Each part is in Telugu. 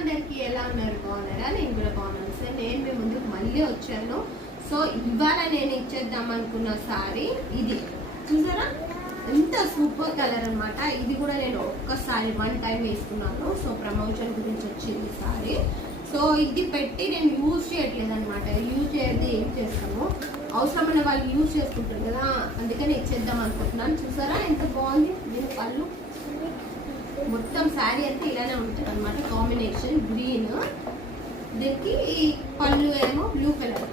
అందరికి ఎలా ఉన్నారు, బాగున్నారా? నేను కూడా బాగున్నాను సార్. నేను మీ ముందుకు మళ్ళీ వచ్చాను. సో ఇవాళ నేను ఇచ్చేద్దాం అనుకున్న సారీ ఇది చూసారా, ఎంత సూపర్ కలర్ అనమాట. ఇది కూడా నేను ఒక్కసారి 1 టైం వేసుకున్నాను. సో ప్రమోషన్ గురించి వచ్చింది సారీ. సో ఇది పెట్టి నేను యూజ్ చేయట్లేదు అనమాట. యూజ్ చేయద్దు ఏం చేస్తాము, అవసరమైన వాళ్ళు యూజ్ చేసుకుంటారు కదా, అందుకని ఇచ్చేద్దాం అనుకుంటున్నాను. చూసారా ఎంత బాగుంది. దీని పళ్ళు మొత్తం శారీ అంతా ఇలానే ఉంటుంది అనమాట. కాంబినేషన్ గ్రీన్, దీనికి ఈ పళ్ళు ఏమో బ్లూ కలర్.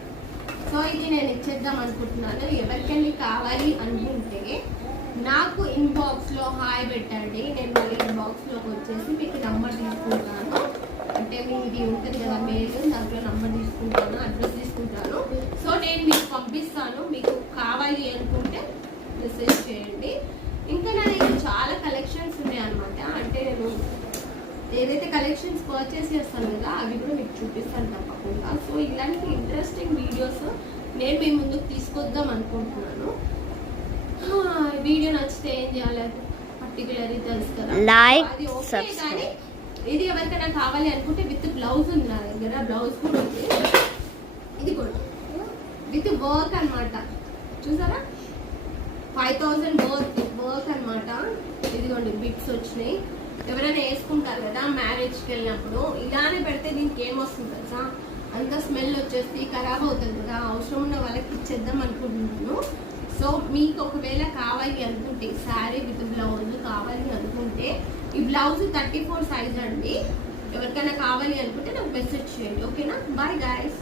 సో ఇది నేను ఇచ్చేద్దాం అనుకుంటున్నాను. ఎవరికైనా కావాలి అనుకుంటే నాకు ఇన్బాక్స్లో హాయ్ పెట్టండి. నేను మళ్ళీ ఇన్బాక్స్లోకి వచ్చేసి మీకు నంబర్ తీసుకుంటాను. అంటే మీది ఉంటుంది కదా మెయిల్, దాంట్లో నంబర్ తీసుకుంటాను, అడ్రస్ తీసుకుంటాను. సో నేను మీకు పంపిస్తాను. మీకు కావాలి అనుకుంటే మెసేజ్ చేయండి. ఇంకా నా దగ్గర చాలా కలెక్షన్స్ ఉన్నాయి అనమాట. అంటే నేను ఏదైతే కలెక్షన్స్ పర్చేస్ చేస్తాను కదా అవి కూడా మీకు చూపిస్తాను తప్పకుండా. సో ఇలాంటి ఇంట్రెస్టింగ్ వీడియోస్ నేను మీ ముందుకు తీసుకొద్దాం అనుకుంటున్నాను. వీడియో నచ్చితే ఏం చేయాలి పర్టికులర్లీ తెలుసు కదా, అది ఓకే. కానీ ఇది ఎవరికైనా కావాలి అనుకుంటే విత్ బ్లౌజ్ ఉంది నా దగ్గర, బ్లౌజ్ కూడా ఉంది. ఇది కూడా విత్ వర్క్ అనమాట. చూసారా 5000 వర్క్ అనమాట. ఇదిగోండి బిట్స్ వచ్చినాయి. ఎవరైనా వేసుకుంటారు కదా మ్యారేజ్కి వెళ్ళినప్పుడు, ఇలానే పెడితే దీనికి ఏమొస్తుంది తెలుసా, అంత స్మెల్ వచ్చేసి ఖరాబ్ అవుతుంది కదా. అవసరం ఉన్న వాళ్ళకి ఇచ్చేద్దాం అనుకుంటున్నాను. సో మీకు ఒకవేళ కావాలి అనుకుంటే శారీ విత్ బ్లౌజ్ కావాలి అనుకుంటే ఈ బ్లౌజ్ 34 సైజ్ అండి. ఎవరికైనా కావాలి అనుకుంటే నాకు మెసేజ్ చేయండి. ఓకేనా? Bye guys.